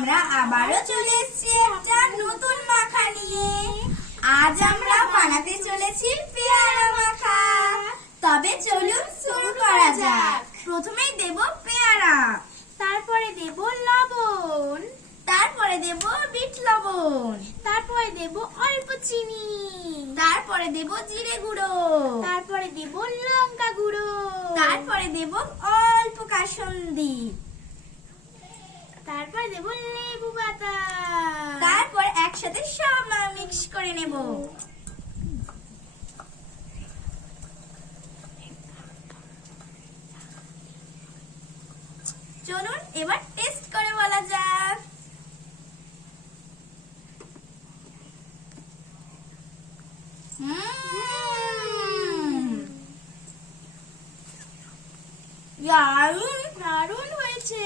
আমরা আবারও চলে এসেছি একটা নতুন মাখা নিয়ে। আজ আমরা বানাতে চলেছি পেয়ারা মাখা। তবে চলুন শুরু করা যাক। প্রথমেই দেব পেয়ারা, তারপরে দেব লবণ, তারপরে দেব বিট লবণ, তারপরে দেব অল্প চিনি, তারপরে দেব জিরে গুঁড়ো, তারপরে দেব লঙ্কা গুঁড়ো, তারপরে দেব অল্প কাসুন্দি, তারপরে দেব লেবু পাতা, তারপর একসাথে সব মিক্স করে নেব। চলুন এবার টেস্ট করে বলা যাক। দারুণ দারুণ হয়েছে।